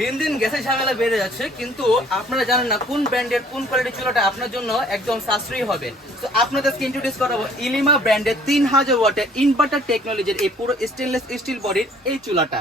দিন দিন গ্যাসের ঝামেলা বেড়ে যাচ্ছে, কিন্তু আপনারা জানেন না কোন ব্র্যান্ডের কোন কোয়ালিটির চুলাটা আপনার জন্য একদম সাশ্রয়ী হবে। তো আপনাদেরকে ইন্ট্রোডিউস করাবো ইলিমা ব্র্যান্ডের 3000 ওয়াটের ইনভার্টার টেকনোলজির এই পুরো স্টেনলেস স্টিল বডির এই চুলাটা।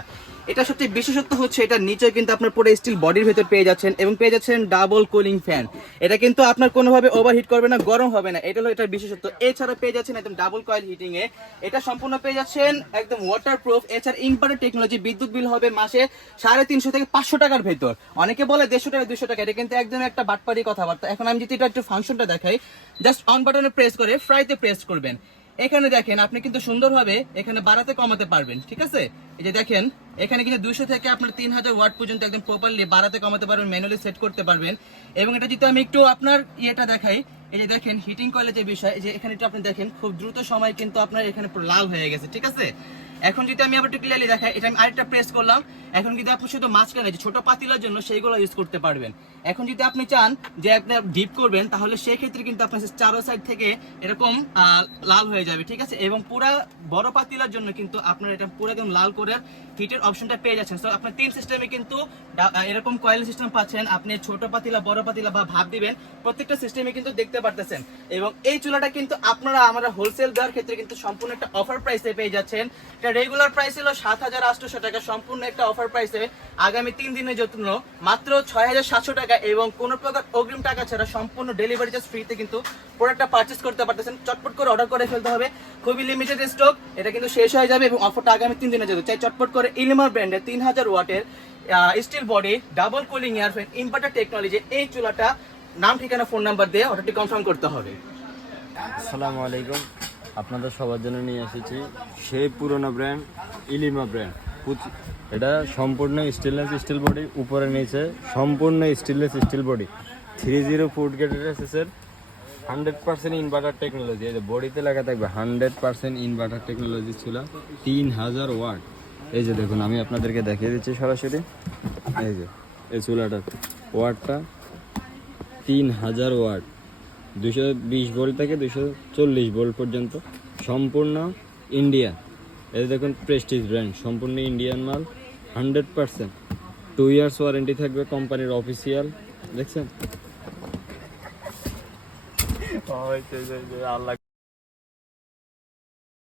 এটা সবচেয়ে বিশেষত্ব হচ্ছে এটার নিচে কিন্তু আপনার পুরো স্টিল বডির ভেতর পেয়ে যাচ্ছেন এবং পেয়ে যাচ্ছেন ডাবল কুলিং ফ্যান। এটা কিন্তু আপনার কোনোভাবে ওভারহিট করবে না, গরম হবে না, এটা হলো এটার বিশেষত্ব। এছাড়া পেয়ে যাচ্ছেন একদম ডাবল কয়েল হিটিং এ, এটা সম্পূর্ণ পেয়ে যাচ্ছেন একদম ওয়াটারপ্রুফ। এছাড়া ইনভার্টার টেকনোলজি, বিদ্যুৎ বিল হবে মাসে 350 থেকে 500 টাকার ভেতর। অনেকে বলে 150 টাকা 200 টাকা, এটা কিন্তু একদম একটা বাটপারি কথাবার্তা। এখন আমি যদি এটা একটু ফাংশনটা দেখাই, জাস্ট অন বাটনে প্রেস করে ফ্রাইতে প্রেস করবেন, এখানে দেখেন আপনি কিন্তু সুন্দরভাবে এখানে বাড়াতে কমাতে পারবেন। ঠিক আছে, এই যে দেখেন এখানে কিন্তু 200 থেকে আপনার 3000 ওয়াট পর্যন্ত একদম প্রপারলি বাড়াতে কমাতে পারবেন, ম্যানুয়ালি সেট করতে পারবেন। এবং এটা যদি আমি একটু আপনার ইয়েটা দেখাই, এই যে দেখেন হিটিং কয়েলের যে বিষয়, এই যে এখানে একটু আপনি দেখেন খুব দ্রুত সময় কিন্তু আপনার এখানে পুরো লাল হয়ে গেছে। ঠিক আছে, এখন যদি আমি আবার একটু ক্লিয়ারলি দেখাই, এটা আমি আরেকটা প্রেস করলাম, এখন কিন্তু আপনি শুধু মাঝখানে যে ছোট পাতিলার জন্য সেইগুলো ইউজ করতে পারবেন। এখন যদি আপনি চান যে আপনার ডিপ করবেন, তাহলে সেই ক্ষেত্রে কিন্তু আপনার চারো সাইড থেকে এরকম লাল হয়ে যাবে। ঠিক আছে, এবং পুরা বড় পাতিলার জন্য কিন্তু আপনার এটা পুরো একদম লাল করে হিটের অপশনটা পেয়ে যাচ্ছেন। সো আপনার 3 সিস্টেমে কিন্তু এরকম কয়েল সিস্টেম পাচ্ছেন। আপনি ছোট পাতিলা, বড় পাতিলা বা ভাপ দিবেন, প্রত্যেকটা সিস্টেমে কিন্তু দেখতে পারতেছেন। এবং এই চুলাটা কিন্তু আপনারা আমরা হোলসেল দেওয়ার ক্ষেত্রে কিন্তু সম্পূর্ণ একটা অফার প্রাইসে পেয়ে যাচ্ছেন। এটা রেগুলার প্রাইস ছিল 7800 টাকা, সম্পূর্ণ একটা অফার প্রাইসে আগামী 3 দিনের জন্য মাত্র 6700 টাকা, এবং কোনো প্রকার অগ্রিম টাকা ছাড়া সম্পূর্ণ ডেলিভারি চার্জ ফ্রিতে কিন্তু প্রোডাক্টটা পারচেজ করতে পারতেছেন। চটপট করে অর্ডার করে ফেলতে হবে, খুবই লিমিটেড স্টক, এটা কিন্তু শেষ হয়ে যাবে এবং অফারটা আগামী 3 দিনের জন্য। চাই চটপট করে ইলিমা ব্র্যান্ডের 3000 ওয়াটের steel body double cooling air fan inverter technology এই চুলাটা নাম, ঠিকানা, ফোন নাম্বার দিয়ে অর্ডারটি কনফার্ম করতে হবে। আসসালামু আলাইকুম, আপনাদের সবার জন্য নিয়ে এসেছি সেই পুরনো ব্র্যান্ড ইলিমা ব্র্যান্ড। এটা সম্পূর্ণ স্টেনলেস স্টিল বডি, উপরে নিচে সম্পূর্ণ স্টেনলেস স্টিল বডি, 30 ফুট গ্রেডের এসএসের 100% ইনভার্টার টেকনোলজি। এই যে বডিতে লেখা থাকবে 100% ইনভার্টার টেকনোলজি ছিল 3000 ওয়াট। এই যে দেখুন, আমি আপনাদেরকে দেখিয়ে দিচ্ছি সরাসরি। এই যে এই চুলাটার ওয়াটটা 3000 ওয়াট, 220 ভোল্ট থেকে 240 ভোল্ট পর্যন্ত, সম্পূর্ণ ইন্ডিয়া। এই দেখুন প্রেস্টিজ ব্র্যান্ড, সম্পূর্ণ ইন্ডিয়ান মাল, 100%। 2 ইয়ার্স ওয়ারেন্টি থাকবে কোম্পানির অফিসিয়াল। দেখছেন আল্লাহ